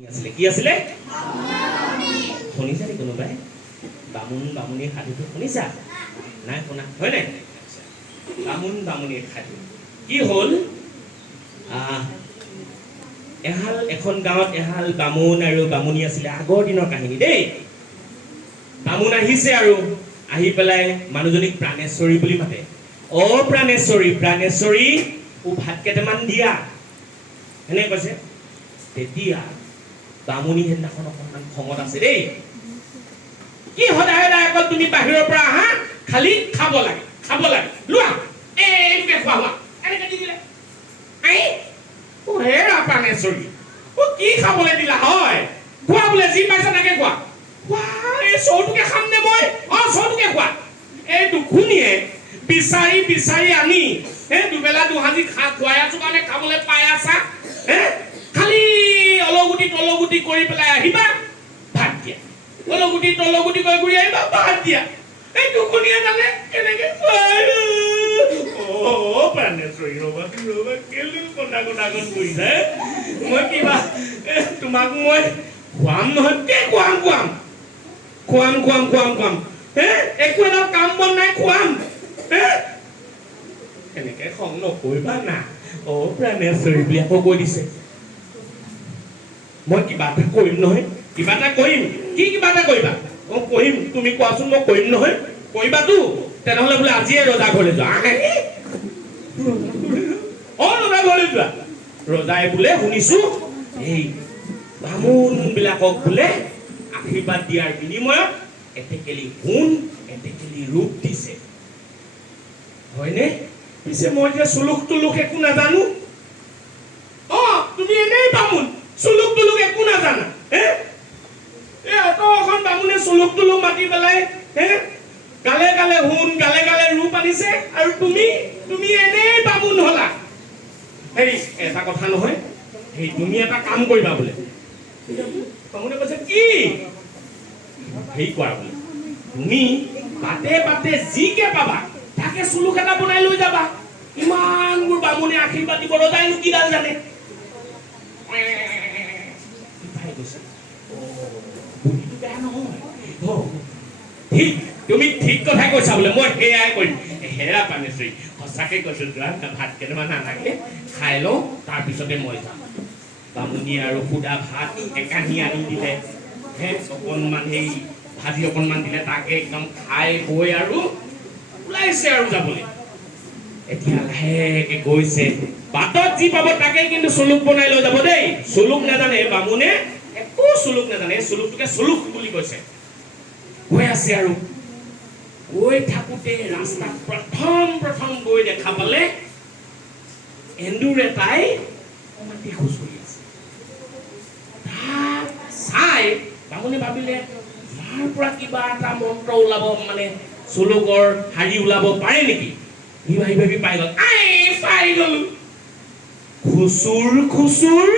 আছিলে কি আছিলে শুনিছা নি কোনোবাই বামুণ বামুণীৰ সাধুটো শুনিছা নাই শুনা হয় নাই বামুণ বামুণীৰ সাধু কি হ'ল এখন গাঁৱত এহাল বামুণ আৰু বামুণী আছিলে আগৰ দিনৰ কাহিনী দেই বামুণ আহিছে আৰু আহি পেলাই মানুহজনীক প্ৰাণেশ্বৰী বুলি মাতে অ প্ৰাণেশ্বৰী ভাত কেইটামান দিয়া এনে কৈছে তেতিয়া বামুণী হেদিনাখন অকণমান খঙত আছে দেই কি সদায় অকল তুমি বাহিৰৰ পৰা আহা খালি খাব লাগে লোৱা এইটোকে খোৱা এনেকে দি দিলে হেৰা প্ৰাণেশ্বৰী কি খাবলৈ দিলা হয় খোৱা বোলে যি পাইছা তাকে খোৱা এই চৌটোকে খাম নে মই চৌটোকে খোৱা এই দুখুনীয়ে বিচাৰি বিচাৰি আনি দুবেলা দুসাঁজি খুৱাই আছো কাৰণে খাবলৈ পাই আছা খালি অলগুটি কৰি পেলাই আহিবা ভাত দিয়া অলগুটি কৰি ঘূৰি আহিবা ভাত দিয়া এই দুখুনীয়ে জানে কেনেকে প্ৰাণেশ্বৰী ৰবা কেলে কটাকন কৰিছা মই কিবা তোমাক মই খুৱাম নহয় কে খুৱাম একো এটা কাম বন নাই খুৱাম এনেকে খং নকৰিবা না প্ৰাণেশ্বৰী বুলি আকৌ কৈ দিছে মই কিবা এটা কৰিম নহয় কিবা এটা কৰিম কি কিবা এটা কৰিবা কৰিম তুমি কোৱাচোন মই কৰিম নহয় কৰিবাতো তেনেহ'লে বোলে আজিয়ে ৰজা ঘৰলৈ যোৱা ৰজা ঘৰলৈ যোৱা ৰজাই বোলে শুনিছো এই বামুণ বিলাকক বোলে আশীৰ্বাদ দিয়াৰ বিনিময়ত এটেকেলি সোণ এটেকেলি ৰূপ দিছে হয়নে পিছে মই যে চুলুক তুলুক একো নাজানো তুমি এনেই বামুণ চুলুক তুলুক একো নাজানা অতখন বামুণে চুলুক তুলুক মাতি পেলাই গালে গালে সোণ গালে গালে ৰূপ আনিছে আৰু তুমি এনেই বামুণ হলা হেৰি এটা কথা নহয় তুমি এটা কাম কৰিবা বোলে বামুণে কৈছে কি হেৰি কৰা বোলে তুমি বাটে যিকে পাবা তাকে চুলুক এটা বনাই লৈ যাবা ইমানবোৰ বামুণে আশীৰ্বাদ দিব ৰজাইনো কিডাল জানে তুমি ঠিক কথা কৈছা বোলে মই সেয়াই কৰিম হেৰা প্ৰাণেশ্বৰী সঁচাকে কৈছো ভাত কেইটামান নালাগে খাই লওঁ তাৰপিছতে মই যাম বামুণী আৰু সুদা ভাত একাহি আনি দিলে অকণমান সেই ভাজি অকণমান দিলে তাকে একদম খাই বৈ আৰু ওলাইছে আৰু যাবলৈ এতিয়া লাহেকে গৈছে বাটত যি পাব তাকে কিন্তু চুলুক বনাই লৈ যাব দেই চুলুক নাজানে বামুণে একো চুলুক নাজানে চুলুকটোকে চুলুক বুলি কৈছে গৈ আছে আৰু গৈ থাকোতে ৰাস্তাত প্ৰথম গৈ দেখা পালে এন্দুৰ এটাই মাটি খুচৰি আছে তাক চাই বামুণে ভাবিলে তাৰ পৰা কিবা এটা মন্ত্ৰ ওলাব মানে চুলুকৰ হাৰি ওলাব পাৰে নেকি ভাবি পাই গল খুচুৰ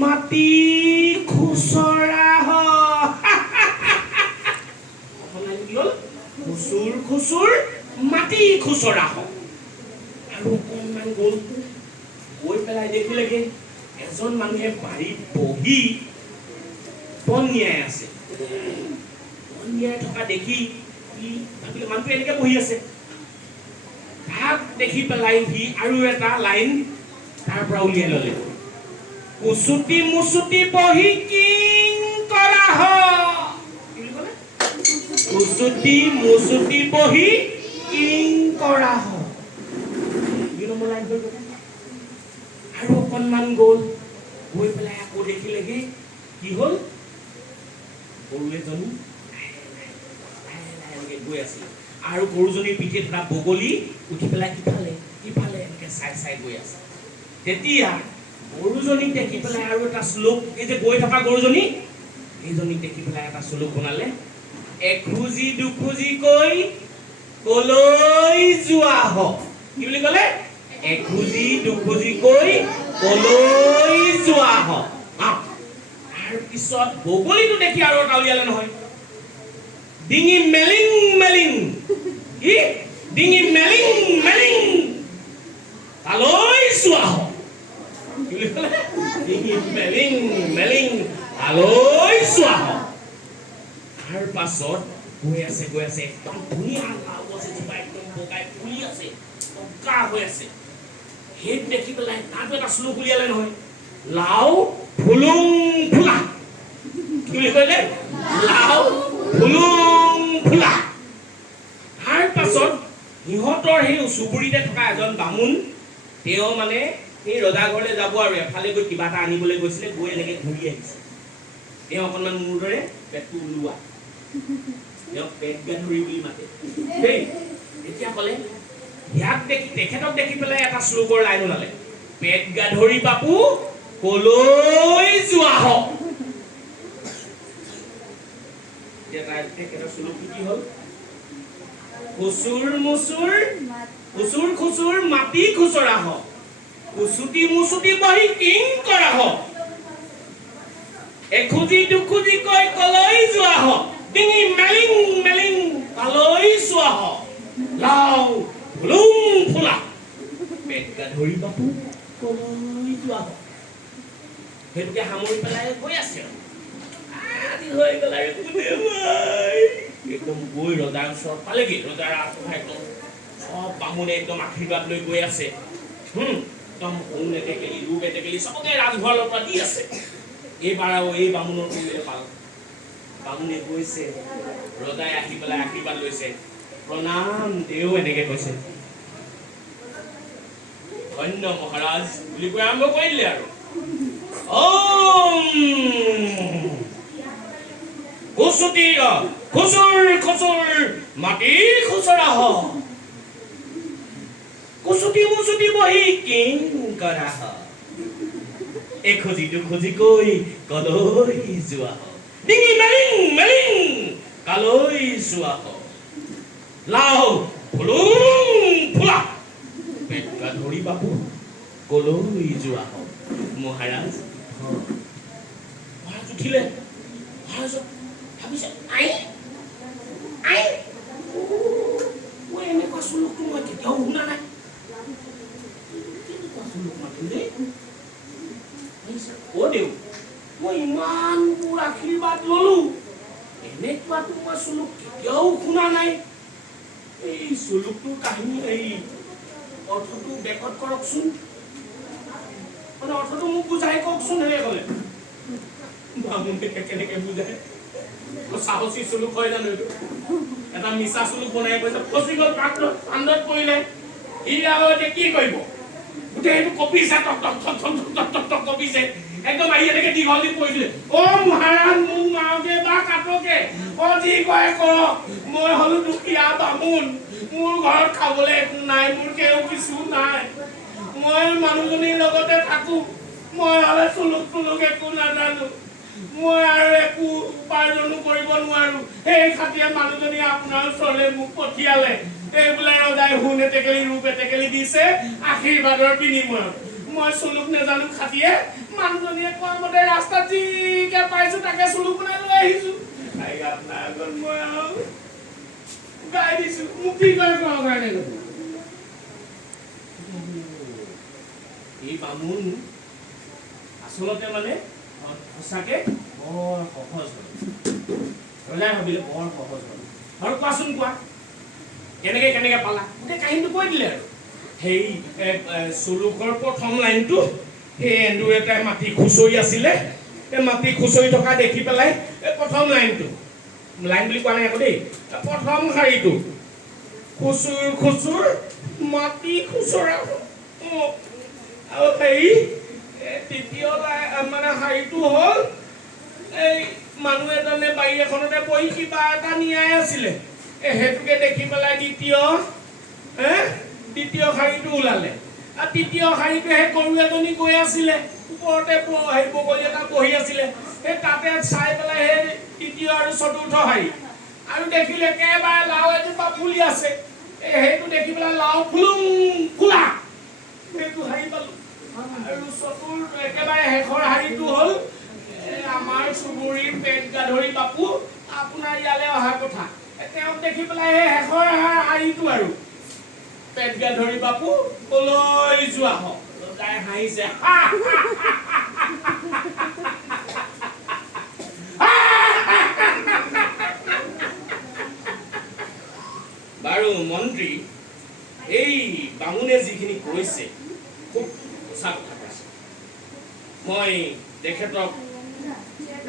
মাটি খুচৰা খুচুৰ মাটি খুচৰা আৰু অকণমান গ'ল গৈ পেলাই দেখিলেগে এজন মানুহে বাৰীত বহি বন নিয়াই আছে বন নিয়াই থকা দেখি ভাবিলে মানুহটো এনেকে বহি আছে তাক দেখি পেলাই সি আৰু এটা লাইন তাৰ পৰা উলিয়াই ললে মুচুটি বহি কিং কৰা মুচুটি বহি কিং কৰা আৰু অকণমান গ'ল গৈ পেলাই আকৌ দেখিলেগে কি হ'ল গৰু এজনী গৈ আছিল আৰু গৰুজনীৰ পিঠিত এটা বগলী উঠি পেলাই ইফালে এনেকে চাই গৈ আছে তেতিয়া গৰুজনীক দেখি পেলাই আৰু এটা শ্লোক এই যে গৈ থকা গৰুজনী এইজনীক দেখি পেলাই এটা শ্লোক বনালে এখুজি দুখুজি কৈ কলৈ যোৱা কি বুলি ক'লে এখুজি দুখুজি কৈ কলৈ যোৱা তাৰপিছত বগলীটো দেখি আৰু এটা উলিয়ালে নহয় ডিঙি মেলিং কি ডিঙি মেলিং তালৈ যোৱা ডিঙি মেলিং তালৈ যোৱা হওক তাৰ পাছত গৈ আছে একদম ধুনীয়া লাও গছ এজোপা একদম বগাই ফুলি আছে বগা হৈ আছে সেইটো দেখি পেলাই তাতো এটা শ্লোক উলিয়ালে নহয় লাও ফুলুং ফুলা কি বুলি কৈলে লাও ফুলুং ফুলা তাৰ পাছত সিহঁতৰ সেই চুবুৰীতে থকা এজন বামুণ তেওঁ মানে সেই ৰজা ঘৰলৈ যাব আৰু এফালে গৈ কিবা এটা আনিবলৈ গৈছিলে গৈ এনেকৈ ঘূৰি আহিছে তেওঁ অকণমান মোৰ দৰে পেটটো ওলোৱা তেওঁ পেট গাধৰি বুলি মাতে দেই এতিয়া ক'লে ইয়াক দেখি তেখেতক দেখি পেলাই এটা শ্লোকৰ লাইন ওলালে পেট গাধৰি বাপু কলৈ যোৱা হওক এতিয়া তাৰ তেখেতৰ শ্লোকটো কি হ'ল খুচুৰ মাটি খুচৰা হওক কুচুটি মুচুটি বহি কিং কৰা হওক এখুজি দুখুজি কৈ কলৈ যোৱা হওক ডিঙি মেলিং কালৈ যোৱা হওক লাও ফুলুং ফুলা পেট গাধৰি বাপু কলৈ যোৱা হওক সেইটোকে সামৰি পেলাই গৈ আছে আজি হৈ গ'ল আৰু একদম গৈ ৰজাৰ ওচৰত পালেগৈ ৰজাৰ একদম সব বামুণে একদম আশীৰ্বাদ লৈ গৈ আছে একদম সোণ এটেকেলি ৰূপ এটেকেলি চবকে ৰাজভঁৰালৰ পৰা দি আছে এইবাৰ আৰু এই বামুণৰ কৰিলে পাল বামুণে গৈছে ৰজাই আহি পেলাই আশীৰ্বাদ লৈছে প্ৰণাম দেও এনেকে কৈছে ধন্য মহাৰাজ বুলি কৈ আৰম্ভ কৰিলে আৰু খুচুৰ মাটি খুচৰা হওক কুচুটি মুচুটি বহি কিং কৰা হওক এখুজি দুখুজি কৈ কলৈ যোৱা হওক ডিঙি মেলিং কালৈ যোৱা হওক লাও ফুলুং ফুলা পেট গাধৰি বাপু কলৈ যোৱা হওক মহাৰাজ উঠিলে মহাৰাজ ভাবিছে এনেকুৱা শ্লোকটো মই কেতিয়াও শুনা নাই অ দেউ মই ইমানবোৰ আশীৰ্বাদ ললো এনেকুৱাটো মই শ্লোক কেতিয়াও শুনা নাই এই শ্লোকটোৰ কাহিনী এই অৰ্থটো ব্যাখ্যা কৰকচোন মানে অৰ্থটো মোক বুজাই কওকচোন হেৰে ক'লে বামুণে কেনেকে বুজায় সাহসী শ্লোক হয় জানো এইটো এটা মিছা শ্লোক বনাই কৈছে ফচি গ'ল কাণ্ডত পৰিলে ই আৰু এতিয়া কি কৰিব গোটেই এইটো কপিছে টক কপিছে একদম আহি এনেকে দীঘল দি পৰিছিলে অ মহাৰাজ মোক মাৰকে বা কাটকে অ যি কয় কৰক মই হলো দুখীয়া বামুণ মোৰ ঘৰত খাবলৈ একো নাই মোৰ কেও কিছু নাই মই মানুহজনীৰ লগতে থাকো মই হলে চুলুক একো নাজানো মই আৰু একো উপাৰ্জনো কৰিব নোৱাৰো সেই খাতিয়ে মানুহজনী আপোনাৰ ওচৰলৈ মোক পঠিয়ালে এইবোলে ৰজাই সোণ এটেকেলি ৰূপ এটেকেলি দিছে আশীৰ্বাদৰ বিনিময়ত মই চুলুক নেজানো খাতিয়ে মানুহজনীয়ে কোৱা মতে ৰাস্তাত যিকে পাইছো তাকে চুলুক বনাই লৈ আহিছো আপোনাৰ আগত মই আৰু গাই দিছো মোক কি কৰে কোৱাৰ কাৰণে এই বামুণ আচলতে মানে সঁচাকে বৰ সহজ হয় ৰজাই ভাবিলে বৰ সহজ হয় আৰু কোৱাচোন কোৱা কেনেকে পালা গোটেই কাহিনীটো কৈ দিলে আৰু সেই চুলুকৰ প্ৰথম লাইনটো সেই এন্দুৰ এটাই মাটি খুচৰি আছিলে এই মাটি খুচৰি থকা দেখি পেলাই প্ৰথম লাইনটো লাইন বুলি কোৱা নাই আকৌ দেই প্ৰথম শাৰীটো খুচুৰ মাটি খুচৰা আৰু সেই তৃতীয় মানে শাৰীটো হ'ল এই মানুহ এজনে বাৰী এখনতে বহি কিবা এটা নিয়াই আছিলে সেইটোকে দেখি পেলাই দ্বিতীয় শাৰীটো ওলালে আৰু তৃতীয় শাৰীটো সেই গৰু এজনী গৈ আছিলে ওপৰতে সেই বগলী এটা বহি আছিলে সেই তাতে চাই পেলাই সেই তৃতীয় আৰু চতুৰ্থ শাৰী আৰু দেখিলে একেবাৰে লাও এজোপা ফুলি আছে সেইটো দেখি পেলাই লাও ফুলুং ফুলা সেইটো শাৰী পালো আৰু একেবাৰে শেষৰ শাৰীটো হ'ল আমাৰ চুবুৰীৰ পেট গাধৰি বাপু আপোনাৰ ইয়ালৈ অহা কথা তেওঁক দেখি পেলাই সেই শেষৰ শাৰীটো আৰু পেট গাধৰি বাপু কলৈ যোৱা হওক ৰজাই হাঁহিছে মন্ত্ৰী এই বামুণে যিখিনি কৈছে খুব সঁচা কথা কৈছে মই তেখেতক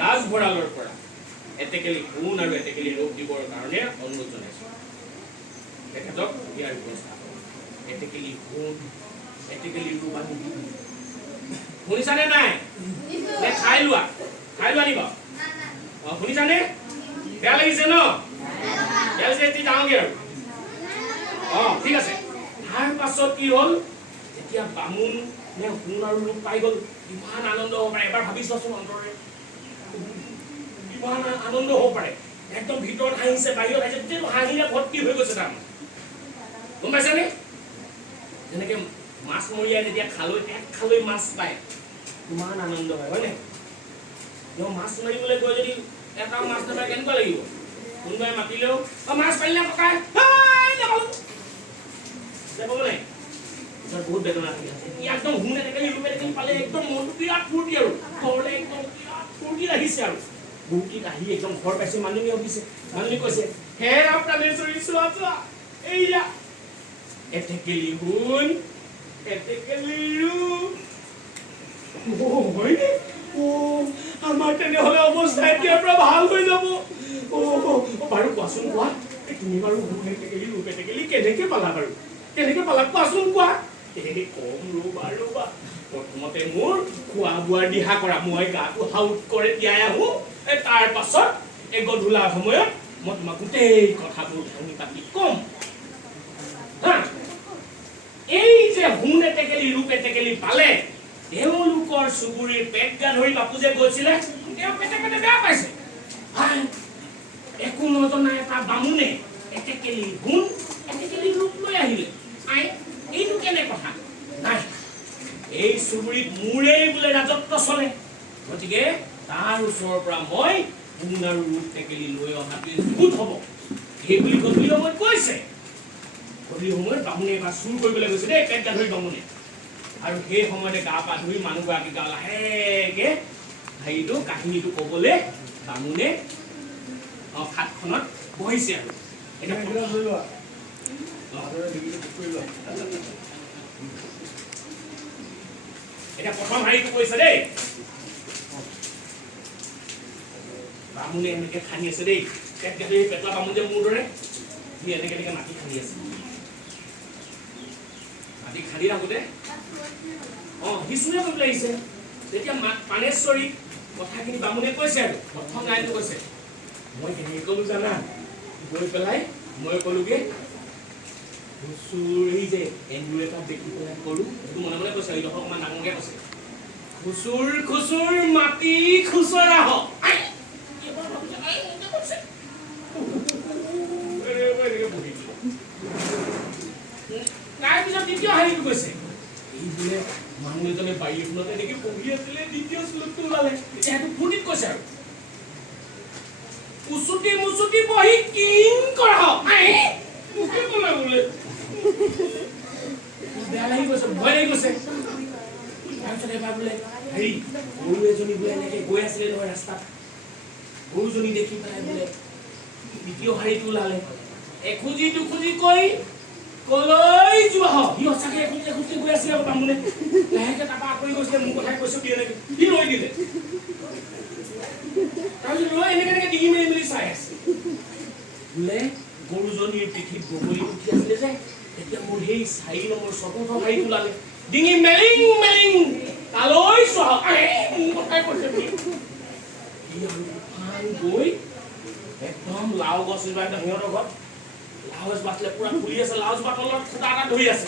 ৰাজভঁৰালৰ পৰা এটেকেলি সোণ আৰু এটেকেলি ৰূপ দিবৰ কাৰণে অনুৰোধ জনাইছো তেখেতক ইয়াৰ ব্যৱস্থা এটেকেলি সোণ এটেকেলি ৰূপ আনি শুনিছানে নাই নে খাই লোৱা নিবা শুনিছানে বেয়া লাগিছে ন বেয়া লাগিছে এতিয়া যাওঁগে আৰু ঠিক আছে তাৰ পাছত কি হ'ল যেতিয়া বামুণ নে সোণ আৰু ৰূপ পাই গ'ল ইমান আনন্দ হ'ব পাৰে এবাৰ ভাবি চোৱাচোন অন্তৰে ইমান আনন্দ হ'ব পাৰে একদম ভিতৰত হাঁহিছে বাহিৰত হাঁহিছে গোটেইটো হাঁহিৰে ভৰ্তি হৈ গৈছে তাৰ গম পাইছানে যেনেকে মাছমৰীয়াই যেতিয়া খালৈ মাছ পায় ইমান আনন্দ হয় নে মাছ মাৰিবলৈ গৈ যদি এটা মাছ নাপায় কেনেকুৱা লাগিব কোনোবাই মাতিলেও মাছ পাৰিলে ককাই বহুত বেদনা একদম সোণ এটেকেলি ৰূপ এটেকেলি পালে একদম মনটো বিৰাট ফূৰ্তি আৰু ঘৰলৈ একদম বিৰাট ফূৰ্তি আহিছে আৰু ফূৰ্তিত আহি একদম ঘৰ পাইছে মানুহজনী উঠিছে মানুহজনী কৈছে হে প্ৰাণেশ্বৰী চোৱা চোৱা এইয়া এটেকেলি সোণ এটেকেলি ৰূপ হয়নে আমাৰ তেনেহ'লে অৱস্থা এতিয়াৰ পৰা ভাল হৈ যাব বাৰু কোৱাচোন কোৱা তুমি বাৰু সোণ এটেকেলি ৰূপ এটেকেলি কেনেকে পালা বাৰু কেনেকে পালা কোৱাচোন কোৱা কম ৰবা প্ৰথমতে মোৰ খোৱা বোৱাৰ দিহা কৰা মই গাটো হাউট কৰে তিয়াই আহো তাৰ পাছত এই গধূলা সময়ত মই তোমাক গোটেই কথাবোৰ ভাঙি পাতি কম এই যে সোণ এটেকেলি ৰূপ এটেকেলি পালে তেওঁলোকৰ চুবুৰীৰ পেট গা ধৰি বাপু যে গৈছিলে তেওঁ পেটে বেয়া পাইছে একো নজনা এটা বামুণে এটেকেলি সোণ এটেকেলি ৰূপ লৈ আহিলে এইটো কেনে কথা নাই এই চুবুৰীত মোৰেই বোলে ৰাজত্ব চলে গতিকে তাৰ ওচৰৰ পৰা মই সোণ আৰু ৰূপ টেকেলি লৈ অহাটোৱে যুগুত হ'ব সেই বুলি গধূলি সময়ত কৈছে গধূলি সময়ত বামুণে এবাৰ চুৰ কৰিবলৈ গৈছে দেই পেট গা ধৰি বামুণে আৰু সেই সময়তে গা পা ধুই মানুহগৰাকী গা লাহেকে হেৰিটো কাহিনীটো ক'বলৈ বামুণে খাটখনত বহিছে আৰু এতিয়া প্ৰথম হাৰিটো কৈছে দেই বামুণে এনেকে খানি আছে দেই পেটলা বামুণ যে মোৰ দৰে সি এনেকে মাটি খানি আছে মাটি খানি থাকোঁতে সি চুৰে কৰিবলৈ আহিছে তেতিয়া প্ৰাণেশ্বৰী কথাখিনি বামুণে কৈছে আৰু প্ৰথম লাইনটো কৈছে মই কেনেকৈ ক'লো জানা গৈ পেলাই মই ক'লোগে খুচুৰ যে এন্দুৰ এটা দেখি পেলাই ক'লো সেইটো মনে মনে কৈছে এইডোখৰ অকণমান ডাঙৰকৈ কৈছে খুচুৰ খুচুৰ মাটি খুচৰা হওক তাৰপিছত দ্বিতীয় হাৰিটো কৈছে এই বোলে মানুহ এজনে বাৰী এখনতে এনেকৈ পঢ়ি আছিলে দ্বিতীয় শ্লোকটো ওলালে এতিয়া সেইটো ফূৰ্তিত কৈছে আৰু উচুটি মুচুটি বহি কিং কৰা হওক বেয়া লাগি গৈছে ভয় লাগি গৈছে তাৰপিছত এবাৰ বোলে হেৰি গৰু এজনী বোলে এনেকৈ গৈ আছিলে নহয় ৰাস্তাত গৰুজনী দেখি পেলাই বোলে দ্বিতীয় শাৰীটো ওলালে এখুজি দুখুজি কৈ কলৈ যোৱা হওক সি সঁচাকৈ এখুজি এখুজি গৈ আছিলে আকৌ বামুণে লাহেকৈ তাৰপৰা আঁতৰি গৈছিলে মোৰ কথাই কৈছোঁ দিয়ে নেকি সি ৰৈ দিলে তাৰপিছত ৰৈ এনেকৈ ডিঙি মেলি মেলি চাই আছে বোলে গৰুজনীৰ পিঠিত বগলী উঠি আছিলে যে তেতিয়া মোৰ সেই 4 নম্বৰ চতুৰ্থ শাৰীটো ওলালে ডিঙি মেলিং মেলিং তালৈ চোৱা মোৰ কথাই কৈছে গৈ একদম লাও গছ এজোপা সিহঁতৰ ঘৰত লাও গছ বাছিলে পুৰা ফুলি আছে লাও জোপা তলত খুটা এটা ধৰি আছে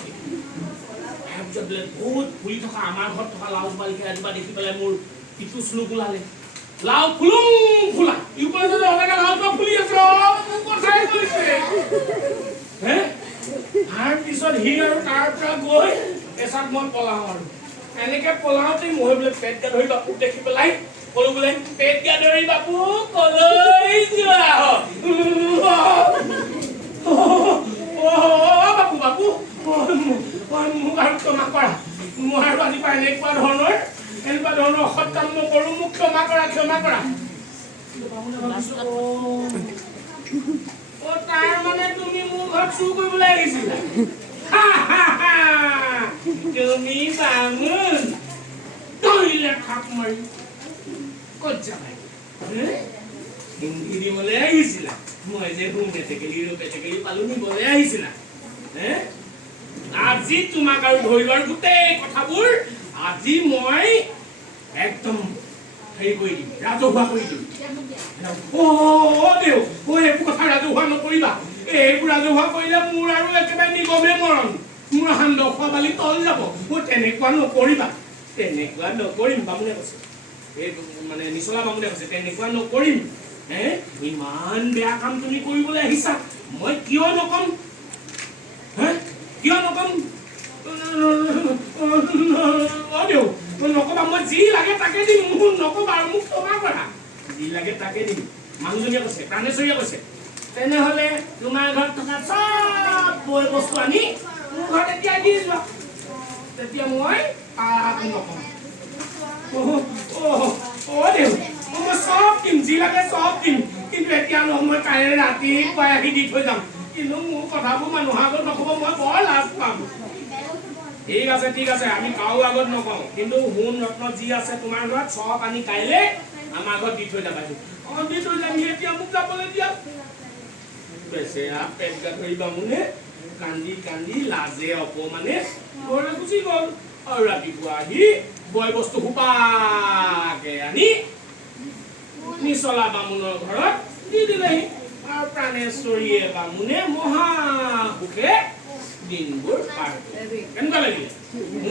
তাৰপিছত বোলে বহুত ফুলি থকা আমাৰ ঘৰত থকা লাও জোপা লিখা এজোপা দেখি পেলাই মোৰ ইটো শ্লোক ওলালে লাও ফুলুং ফুলা ইউপাৰ যে অনেকে লাও জোপা ফুলি আছে মোৰ কথাই কৈছে তাৰ পিছত সি আৰু তাৰ পৰা গৈ পেচাত মই পলাওঁ আৰু এনেকে পলাওঁতে মই বোলে পেট গা ধৰি বাপুক দেখি পেলাই ক'লো বোলে পেট গা ধৰি বাপু কলৈ যোৱা বাপু বাপু মোক আৰু ক্ষমা কৰা মই আৰু আজি পৰা এনেকুৱা ধৰণৰ অসৎ কাম মই কৰোঁ মোক ক্ষমা কৰা ও তাৰ মানে তুমি মোৰ ঘৰত চুৰ কৰিবলৈ আহিছিলা তুমি বামুণ তইলে থাক মাৰি ক'ত যাবা হিন্দী দিবলৈ আহিছিলা মই যে পেটেকেলি পালো নিবলৈ আহিছিলা আজি তোমাক আৰু ধৰিবৰ গোটেই কথাবোৰ আজি মই একদম হেৰি কৰি দিম ৰাজহুৱা কৰি দিম দেউ এইবোৰ কথা ৰাজহুৱা নকৰিবা এইবোৰ ৰাজহুৱা কৰিলে মোৰ আৰু একেবাৰে নিগমে মৰণ মোৰ সান্দহ খোৱা বালি তল যাব তেনেকুৱা নকৰিম বামুণে কৈছে এই মানে নিচলা বামুণে কৈছে তেনেকুৱা নকৰিম ইমান বেয়া কাম তুমি কৰিবলৈ আহিছা মই কিয় নকম দেউ নকবা মই যি লাগে তাকে দিম মোক নকবা আৰু মোক ক্ষমা কৰা যি লাগে তাকে দিম মানুহজনীয়ে কৈছে প্ৰাণেশ্বৰীয়ে কৈছে তেনেহ'লে তোমাৰ ঘৰত থকা চব বৈ বস্তু আনি মোৰ ঘৰত এতিয়া দি যোৱা তেতিয়া মই নকম দেউ মই চব দিম যি লাগে চব দিম কিন্তু এতিয়া নহয় মই কাইলৈ ৰাতিপুৱাই আহি দি থৈ যাম কিন্তু মোৰ কথাবোৰ মানুহৰ আগত নক'ব মই বৰ লাজ পাম ঠিক আছে আমি কাৰো আগত নকওঁ কিন্তু সোণ ৰত্ন যি আছে তোমাৰ ঘৰত চব আনি কাইলৈ আমাৰ ঘৰত দি থৈ যাবা দি থৈ যাম এতিয়া মোক যাবলৈ দিয়া বেচেৰা পেট গাঁঠৰি বামুণে কান্দি কান্দি লাজে অপমানে ঘৰলৈ গুচি গ'ল আৰু ৰাতিপুৱা আহি বয় বস্তু সোপাকে আনি নিচলা বামুণৰ ঘৰত দি দিলেহি আৰু প্ৰাণেশ্বৰীয়ে বামুণে মহা সুখে দিনবোৰ পাৰ কেনেকুৱা লাগিলে